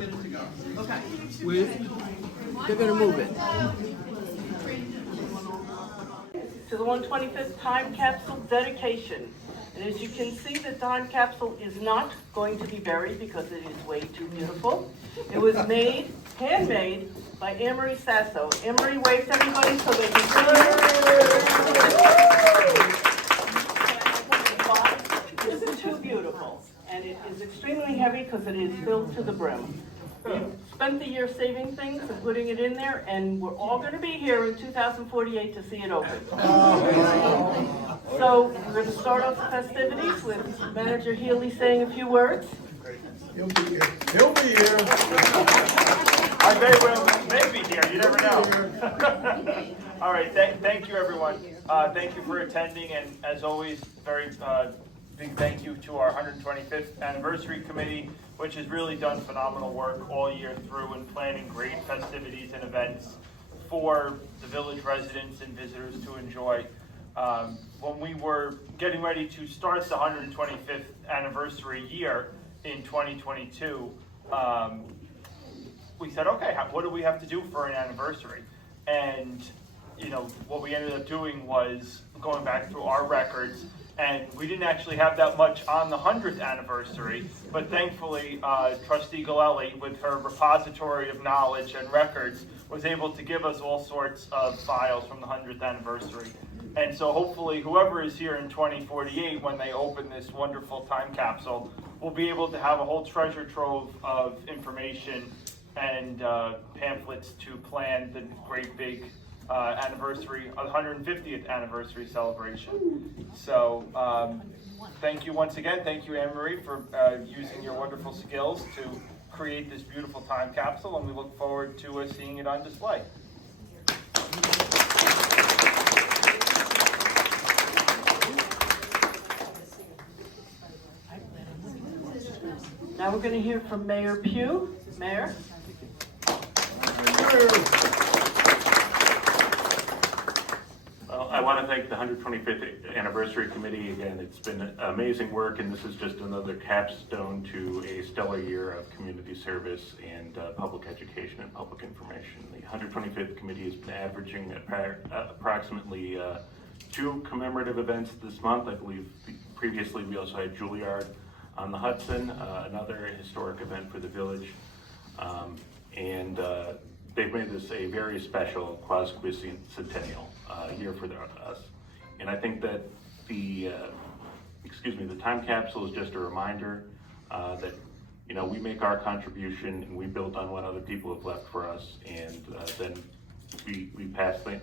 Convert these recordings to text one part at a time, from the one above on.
minute to go. Okay. They're going to move it. To the 125th Time Capsule dedication. And as you can see, the Time Capsule is not going to be buried because it is way too beautiful. It was made, handmade, by Annmarie Sasso. Annmarie, wave to everybody so they can see it. This is too beautiful. And it is extremely heavy because it is filled to the brim. We spent the year saving things and putting it in there, and we're all going to be here in 2048 to see it open. So we're going to start off the festivities with Manager Healy saying a few words. He'll be here. He'll be here. I very well may be here. You never know. All right. Thank you, everyone. Thank you for attending, and as always, very big thank you to our 125th Anniversary Committee, which has really done phenomenal work all year through in planning great festivities and events for the village residents and visitors to enjoy. When we were getting ready to start the 125th anniversary year in 2022, we said, okay, what do we have to do for an anniversary? And what we ended up doing was going back through our records, and we didn't actually have that much on the 100th anniversary, but thankfully, Trustee Galelli, with her repository of knowledge and records, was able to give us all sorts of files from the 100th anniversary. And so hopefully, whoever is here in 2048, when they open this wonderful time capsule, will be able to have a whole treasure trove of information and pamphlets to plan the great big anniversary, 150th anniversary celebration. So thank you once again. Thank you, Annmarie, for using your wonderful skills to create this beautiful time capsule, and we look forward to seeing it on display. Now we're going to hear from Mayor Pugh. Mayor. Well, I want to thank the 125th Anniversary Committee. Again, it's been amazing work, and this is just another capstone to a stellar year of community service and public education and public information. The 125th Committee has been averaging approximately 2 commemorative events this month. I believe previously we also had Juilliard on the Hudson, another historic event for the village. And they've made this a very special quasi-centennial year for us. And I think that the time capsule is just a reminder that we make our contribution and we build on what other people have left for us, and then we pass what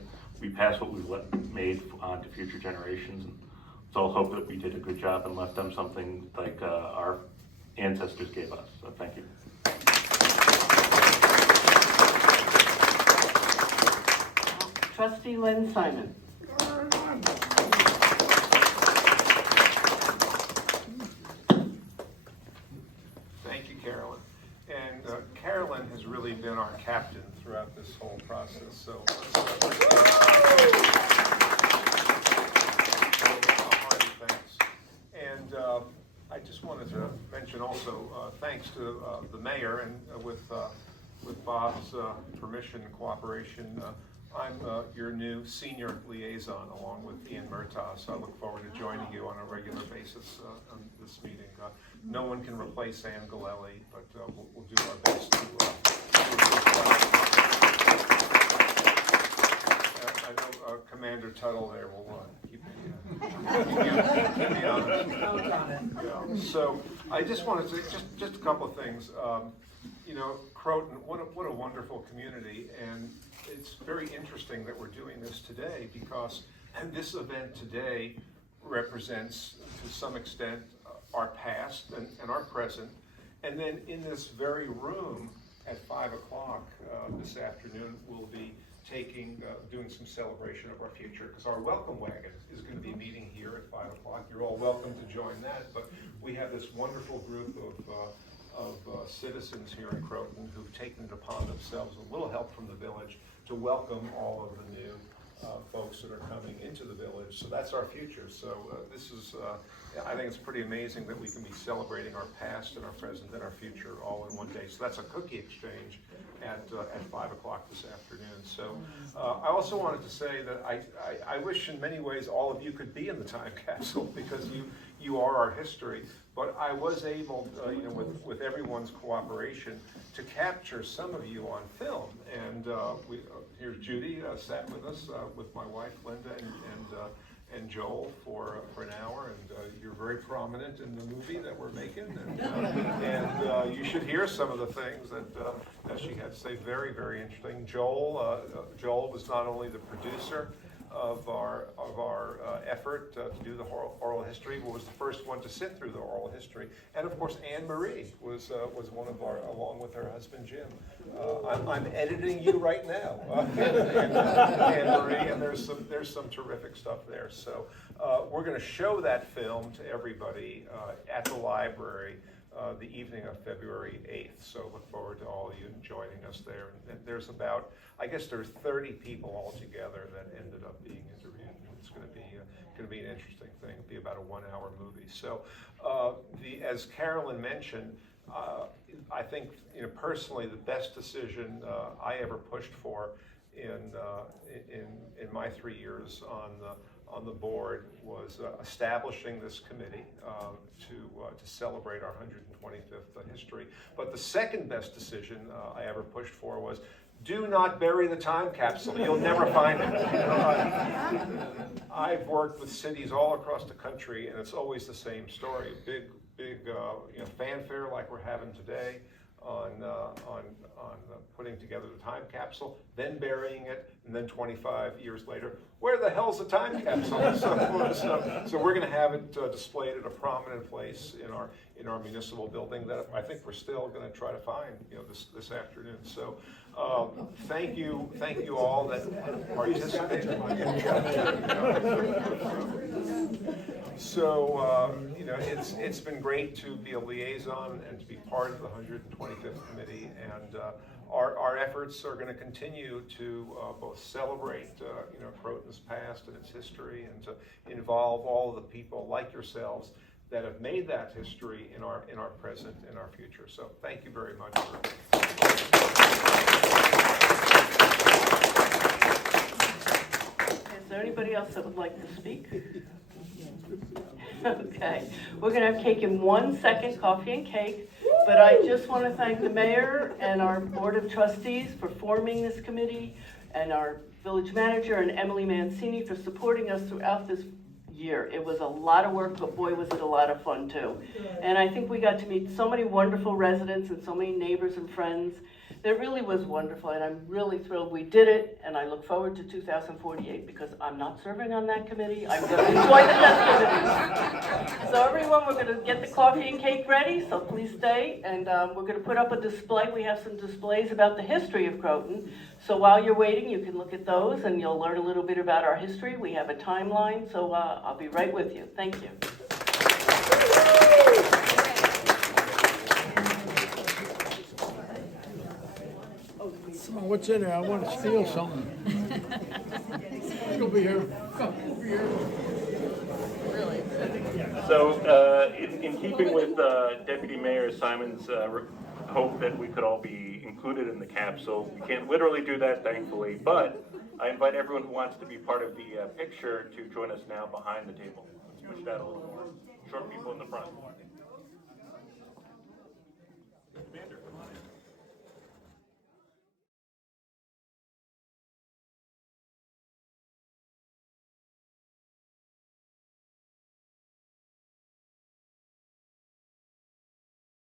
we've made on to future generations. And so I'll hope that we did a good job and left them something like our ancestors gave us. So thank you. Trustee Len Simon. Thank you, Carolyn. And Carolyn has really been our captain throughout this whole process. So hearty thanks. And I just wanted to mention also thanks to the mayor, and with Bob's permission and cooperation, I'm your new senior liaison, along with Ian Murtaugh, so I look forward to joining you on a regular basis on this meeting. No one can replace Ann Galelli, but we'll do our best to do I know Commander Tuttle there will keep me honest. Yeah. So I just wanted to, just a couple of things. Croton, what a wonderful community, and it's very interesting that we're doing this today, because this event today represents, to some extent, our past and our present. And then in this very room at 5 o'clock this afternoon, we'll be doing some celebration of our future, because our welcome wagon is going to be meeting here at 5 o'clock. You're all welcome to join that, but we have this wonderful group of citizens here in Croton who've taken it upon themselves, a little help from the village, to welcome all of the new folks that are coming into the village. So that's our future. So this is, I think it's pretty amazing that we can be celebrating our past and our present and our future all in one day. So that's a cookie exchange at 5 o'clock this afternoon. So I also wanted to say that I wish in many ways all of you could be in the time capsule because you are our history. But I was able, with everyone's cooperation, to capture some of you on film. And here's Judy sat with us with my wife Linda and Joel for an hour, and you're very prominent in the movie that we're making. And you should hear some of the things that she had to say. Very, very interesting. Joel was not only the producer of our effort to do the oral history, but was the first one to sit through the oral history. And of course, Annmarie was one of our, along with her husband Jim. I'm editing you right now, Annmarie, and there's some terrific stuff there. So we're going to show that film to everybody at the library the evening of February 8th. So look forward to all of you joining us there. And there's about, I guess there's 30 people altogether that ended up being interviewed. It's going to be an interesting thing. It'll be about a 1-hour movie. So as Carolyn mentioned, I think personally the best decision I ever pushed for in my 3 years on the board was establishing this committee to celebrate our 125th history. But the second best decision I ever pushed for was do not bury the time capsule. You'll never find it. I've worked with cities all across the country, and it's always the same story. Big fanfare like we're having today on putting together the time capsule, then burying it, and then 25 years later, where the hell's the time capsule? So we're going to have it displayed at a prominent place in our municipal building that I think we're still going to try to find this afternoon. So thank you all that participated. So it's been great to be a liaison and to be part of the 125th committee, and our efforts are going to continue to both celebrate Croton's past and its history, and to involve all of the people like yourselves that have made that history in our present and our future. So thank you very much. Is there anybody else that would like to speak? Okay, we're going to have cake in 1 second, coffee and cake. But I just want to thank the mayor and our board of trustees for forming this committee, and our village manager and Emily Mancini for supporting us throughout this year. It was a lot of work, but boy, was it a lot of fun too. And I think we got to meet so many wonderful residents and so many neighbors and friends. It really was wonderful, and I'm really thrilled we did it, and I look forward to 2048 because I'm not serving on that committee. I'm going to enjoy the festivities. So everyone, we're going to get the coffee and cake ready, so please stay, and we're going to put up a display. We have some displays about the history of Croton. So while you're waiting, you can look at those, and you'll learn a little bit about our history. We have a timeline, so I'll be right with you. Thank you. What's in there? I want to steal something. It'll be here. Really? So in keeping with Deputy Mayor Simon's hope that we could all be included in the capsule, we can't literally do that, thankfully, but I invite everyone who wants to be part of the picture to join us now behind the table. Let's push that a little more. Short people in the front.